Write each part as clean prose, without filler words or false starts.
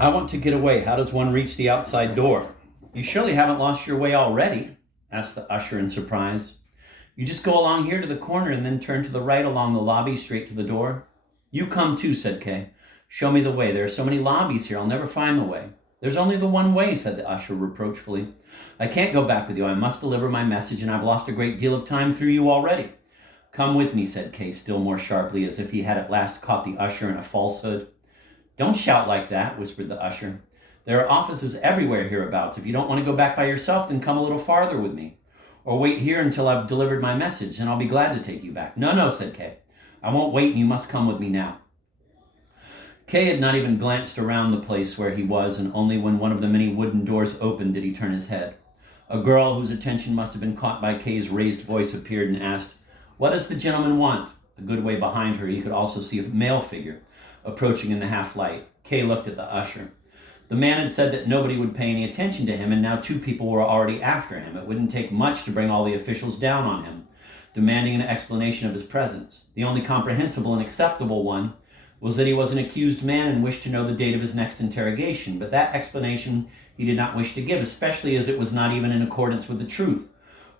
I want to get away. How does one reach the outside door? You surely haven't lost your way already, asked the usher in surprise. You just go along here to the corner and then turn to the right along the lobby straight to the door. You come too, said Kay. Show me the way. There are so many lobbies here, I'll never find the way. There's only the one way, said the usher reproachfully. I can't go back with you. I must deliver my message, and I've lost a great deal of time through you already. Come with me, said Kay, still more sharply, as if he had at last caught the usher in a falsehood. Don't shout like that, whispered the usher. There are offices everywhere hereabouts. If you don't want to go back by yourself, then come a little farther with me. Or wait here until I've delivered my message, and I'll be glad to take you back. No, said Kay. I won't wait, and you must come with me now. Kay had not even glanced around the place where he was, and only when one of the many wooden doors opened did he turn his head. A girl whose attention must have been caught by Kay's raised voice appeared and asked, What does the gentleman want? A good way behind her he could also see a male figure approaching in the half-light. Kay looked at the usher. The man had said that nobody would pay any attention to him, and now two people were already after him. It wouldn't take much to bring all the officials down on him, demanding an explanation of his presence. The only comprehensible and acceptable one was that he was an accused man and wished to know the date of his next interrogation, but that explanation he did not wish to give, especially as it was not even in accordance with the truth,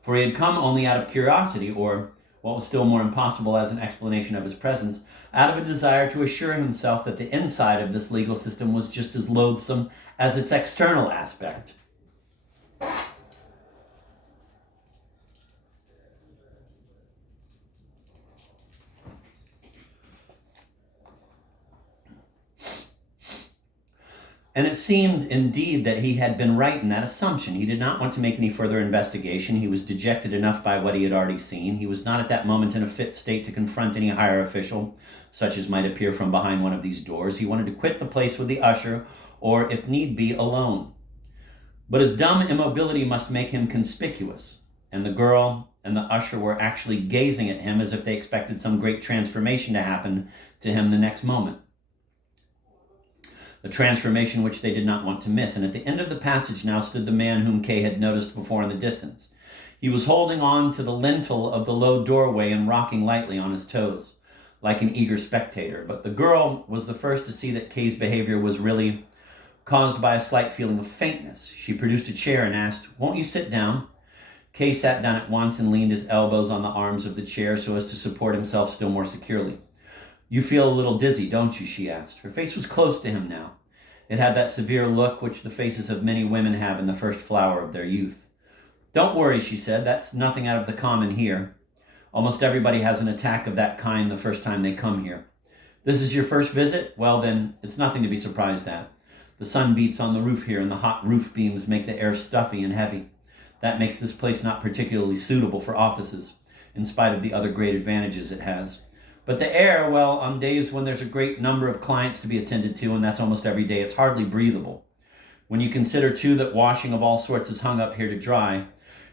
for he had come only out of curiosity, or, what was still more impossible as an explanation of his presence, out of a desire to assure himself that the inside of this legal system was just as loathsome as its external aspect. And it seemed, indeed, that he had been right in that assumption. He did not want to make any further investigation. He was dejected enough by what he had already seen. He was not at that moment in a fit state to confront any higher official, such as might appear from behind one of these doors. He wanted to quit the place with the usher, or, if need be, alone. But his dumb immobility must make him conspicuous, and the girl and the usher were actually gazing at him as if they expected some great transformation to happen to him the next moment. A transformation which they did not want to miss, and at the end of the passage now stood the man whom Kay had noticed before in the distance. He was holding on to the lintel of the low doorway and rocking lightly on his toes, like an eager spectator. But the girl was the first to see that Kay's behavior was really caused by a slight feeling of faintness. She produced a chair and asked, Won't you sit down? Kay sat down at once and leaned his elbows on the arms of the chair so as to support himself still more securely. You feel a little dizzy, don't you? She asked. Her face was close to him now. It had that severe look which the faces of many women have in the first flower of their youth. Don't worry, she said. That's nothing out of the common here. Almost everybody has an attack of that kind the first time they come here. This is your first visit? Well, then, it's nothing to be surprised at. The sun beats on the roof here, and the hot roof beams make the air stuffy and heavy. That makes this place not particularly suitable for offices, in spite of the other great advantages it has. But the air, well, on days when there's a great number of clients to be attended to, and that's almost every day, it's hardly breathable. When you consider, too, that washing of all sorts is hung up here to dry,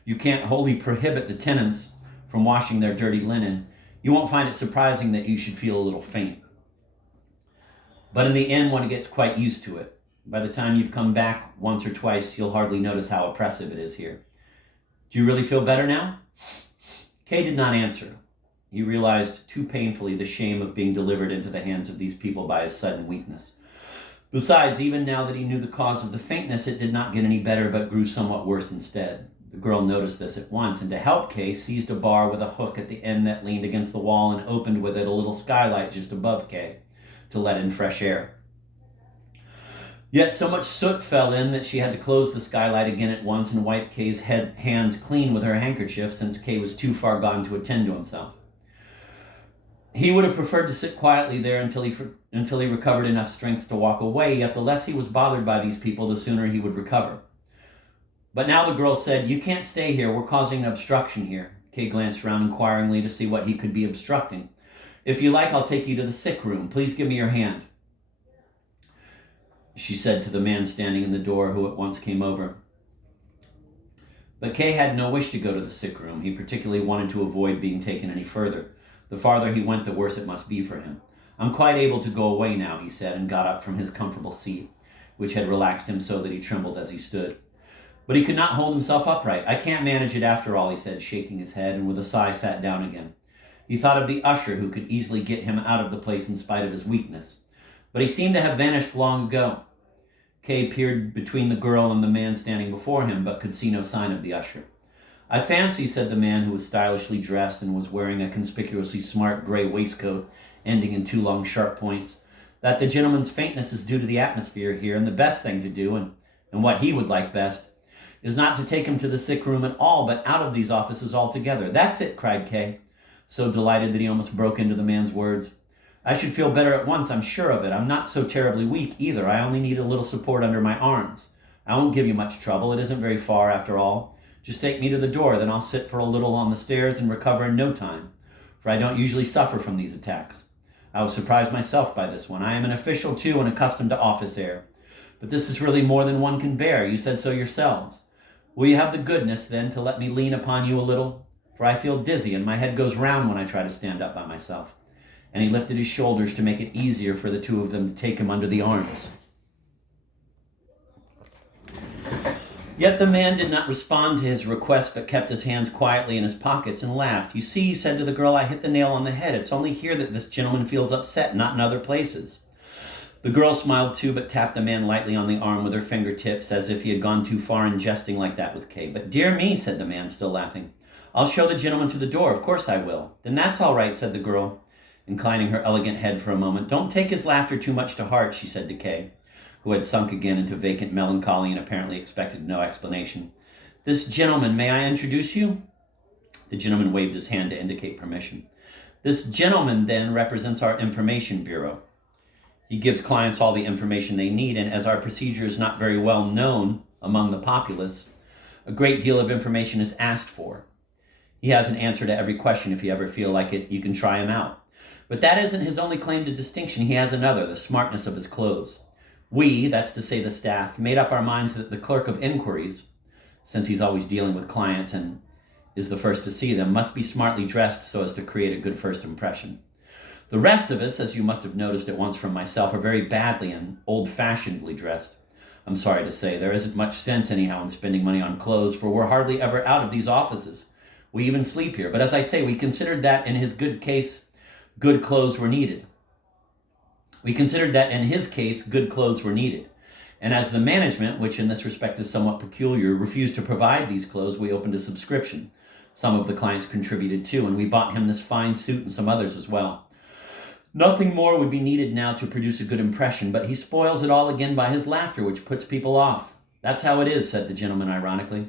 you can't wholly prohibit the tenants from washing their dirty linen. You won't find it surprising that you should feel a little faint. But in the end, one gets quite used to it. By the time you've come back once or twice, you'll hardly notice how oppressive it is here. Do you really feel better now? Kay did not answer. He realized too painfully the shame of being delivered into the hands of these people by his sudden weakness. Besides, even now that he knew the cause of the faintness, it did not get any better, but grew somewhat worse instead. The girl noticed this at once, and to help Kay, seized a bar with a hook at the end that leaned against the wall and opened with it a little skylight just above Kay to let in fresh air. Yet so much soot fell in that she had to close the skylight again at once and wipe Kay's hands clean with her handkerchief, since Kay was too far gone to attend to himself. He would have preferred to sit quietly there until he recovered enough strength to walk away, yet the less he was bothered by these people, the sooner he would recover. But now the girl said, You can't stay here. We're causing an obstruction here. Kay glanced around inquiringly to see what he could be obstructing. If you like, I'll take you to the sick room. Please give me your hand, she said to the man standing in the door, who at once came over. But Kay had no wish to go to the sick room. He particularly wanted to avoid being taken any further. The farther he went, the worse it must be for him. I'm quite able to go away now, he said, and got up from his comfortable seat, which had relaxed him so that he trembled as he stood. But he could not hold himself upright. I can't manage it after all, he said, shaking his head, and with a sigh sat down again. He thought of the usher who could easily get him out of the place in spite of his weakness. But he seemed to have vanished long ago. Kay peered between the girl and the man standing before him, but could see no sign of the usher. "I fancy," said the man, who was stylishly dressed and was wearing a conspicuously smart gray waistcoat ending in two long sharp points, "that the gentleman's faintness is due to the atmosphere here, and the best thing to do, and what he would like best, is not to take him to the sick room at all, but out of these offices altogether." "That's it," cried Kay, so delighted that he almost broke into the man's words. "I should feel better at once, I'm sure of it. I'm not so terribly weak either. I only need a little support under my arms. I won't give you much trouble. It isn't very far after all. Just take me to the door, then I'll sit for a little on the stairs and recover in no time, for I don't usually suffer from these attacks. I was surprised myself by this one. I am an official too and accustomed to office air. But this is really more than one can bear. You said so yourselves. Will you have the goodness, then, to let me lean upon you a little? For I feel dizzy, and my head goes round when I try to stand up by myself." And he lifted his shoulders to make it easier for the two of them to take him under the arms. Yet the man did not respond to his request, but kept his hands quietly in his pockets and laughed. "You see," he said to the girl, "I hit the nail on the head. It's only here that this gentleman feels upset, not in other places." The girl smiled too, but tapped the man lightly on the arm with her fingertips, as if he had gone too far in jesting like that with Kay. "But dear me," said the man, still laughing, "I'll show the gentleman to the door. Of course I will." "Then that's all right," said the girl, inclining her elegant head for a moment. "Don't take his laughter too much to heart," she said to Kay, who had sunk again into vacant melancholy and apparently expected no explanation. "This gentleman, may I introduce you?" The gentleman waved his hand to indicate permission. "This gentleman, then, represents our information bureau. He gives clients all the information they need, and as our procedure is not very well known among the populace, a great deal of information is asked for. He has an answer to every question. If you ever feel like it, you can try him out. But that isn't his only claim to distinction. He has another, the smartness of his clothes. We, that's to say the staff, made up our minds that the clerk of inquiries, since he's always dealing with clients and is the first to see them, must be smartly dressed so as to create a good first impression. The rest of us, as you must have noticed at once from myself, are very badly and old-fashionedly dressed. I'm sorry to say, there isn't much sense anyhow in spending money on clothes, for we're hardly ever out of these offices. We even sleep here. But as I say, we considered that in his good case, good clothes were needed. And as the management, which in this respect is somewhat peculiar, refused to provide these clothes, we opened a subscription. Some of the clients contributed too, and we bought him this fine suit and some others as well. Nothing more would be needed now to produce a good impression, but he spoils it all again by his laughter, which puts people off. That's how it is," said the gentleman ironically.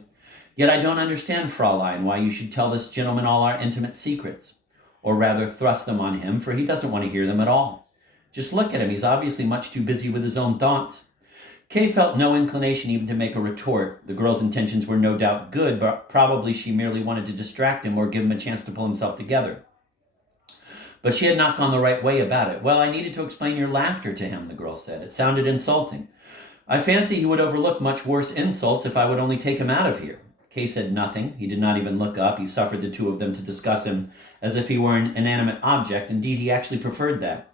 "Yet I don't understand, Fraulein, why you should tell this gentleman all our intimate secrets, or rather thrust them on him, for he doesn't want to hear them at all. Just look at him. He's obviously much too busy with his own thoughts." Kay felt no inclination even to make a retort. The girl's intentions were no doubt good, but probably she merely wanted to distract him or give him a chance to pull himself together. But she had not gone the right way about it. "Well, I needed to explain your laughter to him," the girl said. "It sounded insulting. I fancy he would overlook much worse insults if I would only take him out of here." Kay said nothing. He did not even look up. He suffered the two of them to discuss him as if he were an inanimate object. Indeed, he actually preferred that.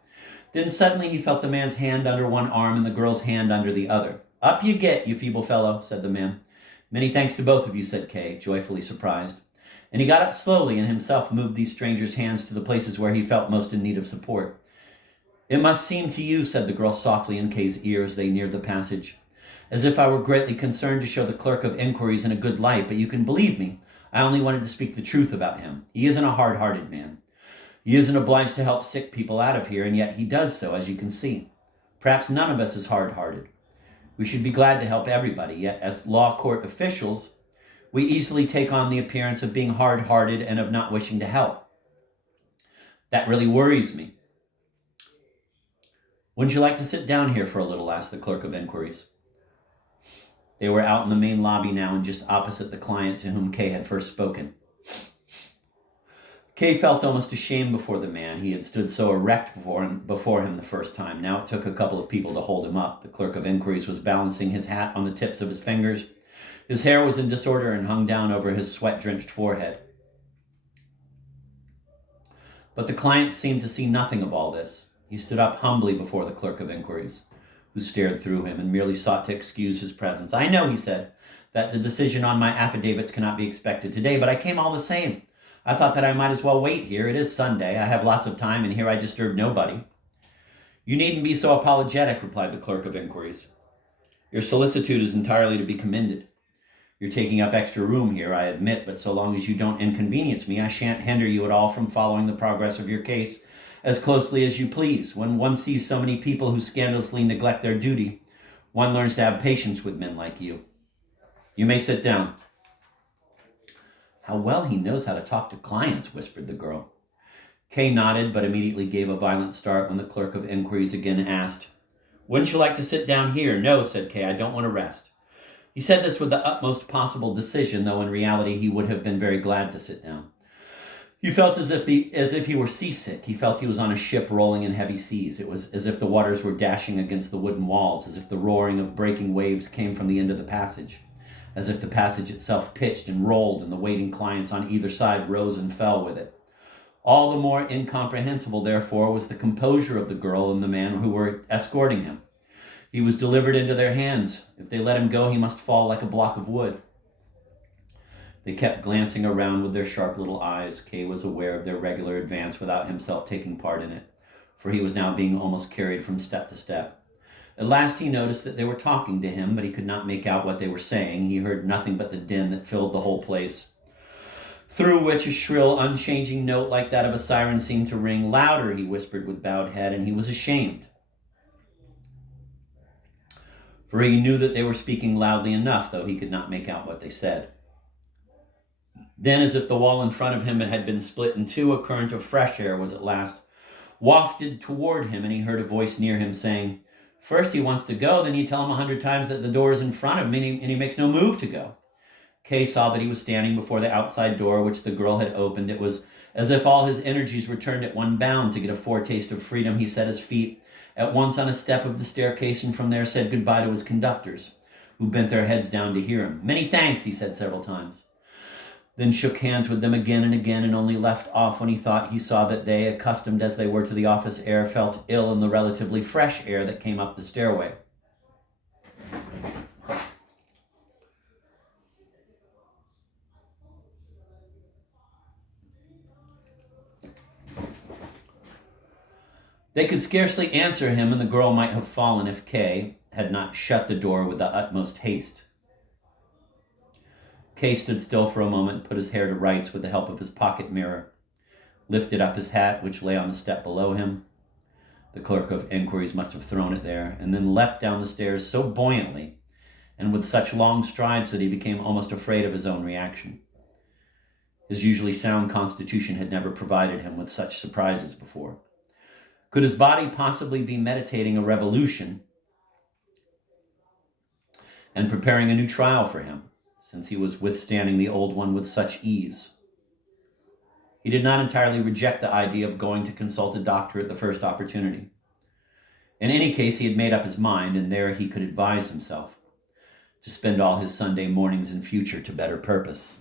Then suddenly he felt the man's hand under one arm and the girl's hand under the other. "Up you get, you feeble fellow," said the man. "Many thanks to both of you," said Kay, joyfully surprised. And he got up slowly and himself moved these strangers' hands to the places where he felt most in need of support. "It must seem to you," said the girl softly in Kay's ear as they neared the passage, "as if I were greatly concerned to show the clerk of inquiries in a good light, but you can believe me. I only wanted to speak the truth about him. He isn't a hard-hearted man. He isn't obliged to help sick people out of here, and yet he does so, as you can see. Perhaps none of us is hard-hearted. We should be glad to help everybody, yet as law court officials, we easily take on the appearance of being hard-hearted and of not wishing to help. That really worries me." "Wouldn't you like to sit down here for a little?" asked the clerk of inquiries. They were out in the main lobby now and just opposite the client to whom Kay had first spoken. Kay felt almost ashamed before the man. He had stood so erect before him the first time. Now it took a couple of people to hold him up. The clerk of inquiries was balancing his hat on the tips of his fingers. His hair was in disorder and hung down over his sweat-drenched forehead. But the client seemed to see nothing of all this. He stood up humbly before the clerk of inquiries, who stared through him and merely sought to excuse his presence. "I know," he said, "that the decision on my affidavits cannot be expected today, but I came all the same. I thought that I might as well wait here. It is Sunday. I have lots of time, and here I disturb nobody." "You needn't be so apologetic," replied the clerk of inquiries. Your solicitude is entirely to be commended. You're taking up extra room here, I admit, but so long as you don't inconvenience me, I shan't hinder you at all from following the progress of your case as closely as you please. When one sees so many people who scandalously neglect their duty, one learns to have patience with men like you. You may sit down. How well he knows how to talk to clients, whispered the girl. Kay nodded, but immediately gave a violent start when the clerk of inquiries again asked, "Wouldn't you like to sit down here?" "No," said Kay, "I don't want to rest." He said this with the utmost possible decision, though in reality he would have been very glad to sit down. He felt as if he were seasick. He felt he was on a ship rolling in heavy seas. It was as if the waters were dashing against the wooden walls, as if the roaring of breaking waves came from the end of the passage, as if the passage itself pitched and rolled and the waiting clients on either side rose and fell with it. All the more incomprehensible, therefore, was the composure of the girl and the man who were escorting him. He was delivered into their hands. If they let him go, he must fall like a block of wood. They kept glancing around with their sharp little eyes. Kay was aware of their regular advance without himself taking part in it, for he was now being almost carried from step to step. At last he noticed that they were talking to him, but he could not make out what they were saying. He heard nothing but the din that filled the whole place, through which a shrill, unchanging note like that of a siren seemed to ring. "Louder," he whispered with bowed head, and he was ashamed, for he knew that they were speaking loudly enough, though he could not make out what they said. Then, as if the wall in front of him had been split in two, a current of fresh air was at last wafted toward him, and he heard a voice near him saying, "First he wants to go, then you tell him 100 times that the door is in front of him, and he makes no move to go." Kay saw that he was standing before the outside door, which the girl had opened. It was as if all his energies returned at one bound to get a foretaste of freedom. He set his feet at once on a step of the staircase, and from there said goodbye to his conductors, who bent their heads down to hear him. "Many thanks," he said several times, then shook hands with them again and again, and only left off when he thought he saw that they, accustomed as they were to the office air, felt ill in the relatively fresh air that came up the stairway. They could scarcely answer him, and the girl might have fallen if Kay had not shut the door with the utmost haste. Kay stood still for a moment, put his hair to rights with the help of his pocket mirror, lifted up his hat, which lay on the step below him. The clerk of inquiries must have thrown it there, and then leapt down the stairs so buoyantly and with such long strides that he became almost afraid of his own reaction. His usually sound constitution had never provided him with such surprises before. Could his body possibly be meditating a revolution and preparing a new trial for him, since he was withstanding the old one with such ease? He did not entirely reject the idea of going to consult a doctor at the first opportunity. In any case, he had made up his mind, and there he could advise himself to spend all his Sunday mornings in future to better purpose.